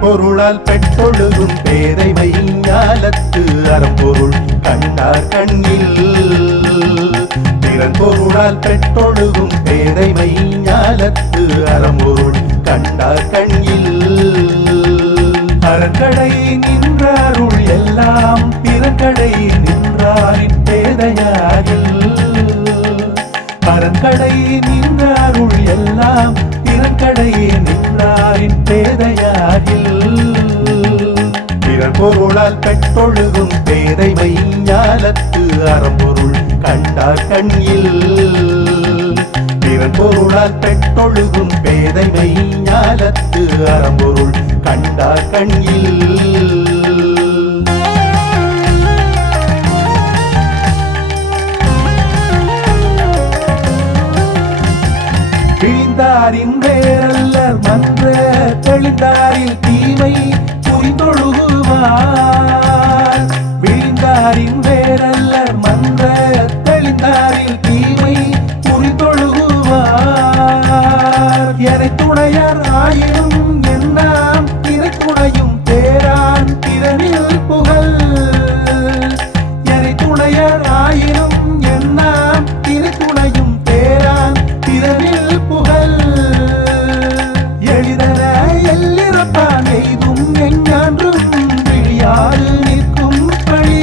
பொருளால் பெற்றொழுகும் பேதைமை ஞாலத்து அறம்பொருள் கண்டார் கண்ணில். பிறன் பொருளால் பெற்றொழுகும் பேதைமை ஞாலத்து அறம்பொருள் கண்டார் கண்ணில். அறக்கடை நின்ற அருள் எல்லாம் பிறக்கடை நின்றாரின் பேதையாகில். அறக்கடை நின்ற அருள் எல்லாம் பிறக்கடை நின்றாரின் பேதையாகில். பிறர் பொருளால் பெற்றொழுகும் பேதைமை ஞாலத்து அறம்பொருள் கண்டார் கண்ணில். பிறர் பொருளால் பெற்றொழுகும் பேதைமை ஞாலத்து அறம்பொருள் கண்டார் கண்ணில். விழிந்தாரின் வேரல்லர் மன்ற தெளிந்தாரில் தீமை புரிந்தொழுகுவார். விழிந்தாரின் வேரல்லர் மன்ற தெளிந்தாரில் தீமை புரிந்தொழுகுவார். எனை துணையர் ஆயினும் என்னாம் திரை துணையும் தேரான் திறனில் புகழ். எனை துணையர் ஆயினும் என்னாம் திரை துணையும் தேரான் திறனில் புகழ். எளிதன எல்லிறப்பான் எய்தும் எஞ்ஞான்றும் விழியாது நிற்கும் பழி.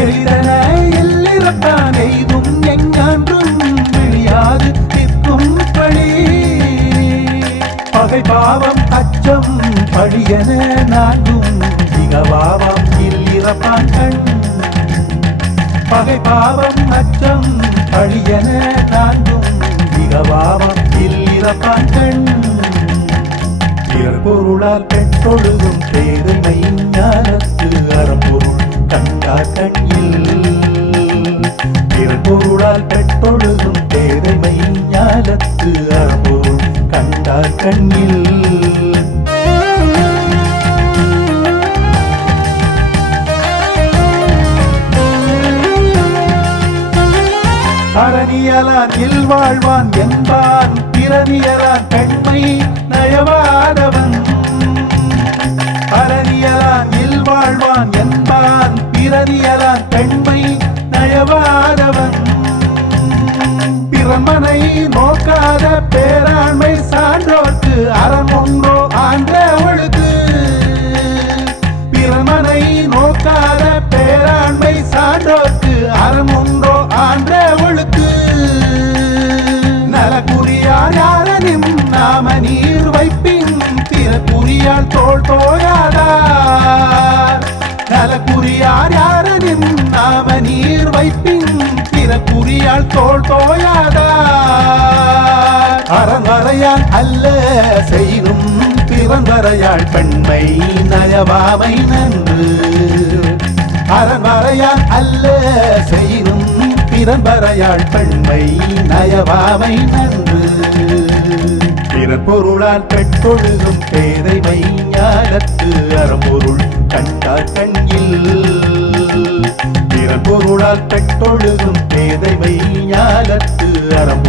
எளிதன எல்லிறப்பான் எய்தும் எஞ்ஞான்றும் விழியாது நிற்கும் பழி. பகை பாவம் அச்சம் பழியென நான்கும் மிகவாவாம் இல்லிறப்பான் கண். பகை பாவம் அச்சம் பழியென நான்கும் மிகவாவாம் இல்லிறப்பான் கண். பிறர் பொருளால் பெற்றொழுகும் பேதைமை ஞாலத்து அறம்பொருள் கண்டார் கண்ணில். பிறர் பொருளால் பெற்றொழுகும் பேதைமை ஞாலத்து அறம்பொருள் கண்டார் கண்ணில். அறனியலான் இல்வாழ்வான் என்பான் பிறனியலான் பெண்மை நயவாதவன். அறனியலான் இல்வாழ்வான் என்பான் பிறனியலான் பெண்மை நயவாதவன். பிறமனை நோக்காத பேராண்மை சான்றோர்க்கு அறம் ஒன்றோ ஆன்ற ஒழுக்கு. பிறமனை நோக்காத பேராண்மை சான்றோர்க்கு அறம் ஒன்றோ ஆன்ற ஒழுக்கு. நலக்குரியார் யாரனின் நாம நீர் வைப்பின் பிறக்குரியால் தோல் தோயாதார். நலக்குரியார் யாரனின் நாம நீர் வைப்பின் பிறக்குரியால் தோல் தோயாதார். அறவரையால் அல்ல செய்யும் பிறந்தரையாள் பெண்மை நயவாமை நன்று. அறவரையால் அல்ல செய்யும் பிறந்தரையாள் பெண்மை நயவாமை நன்று. பிறர் பொருளால் பெற்றொழுகும் பேதைமை ஞாலத்து அறம்பொருள் கண்டார் கண்ணில். பிறர் பொருளால் பெற்றொழுகும் பேதைமை ஞாலத்து அறம்பொருள்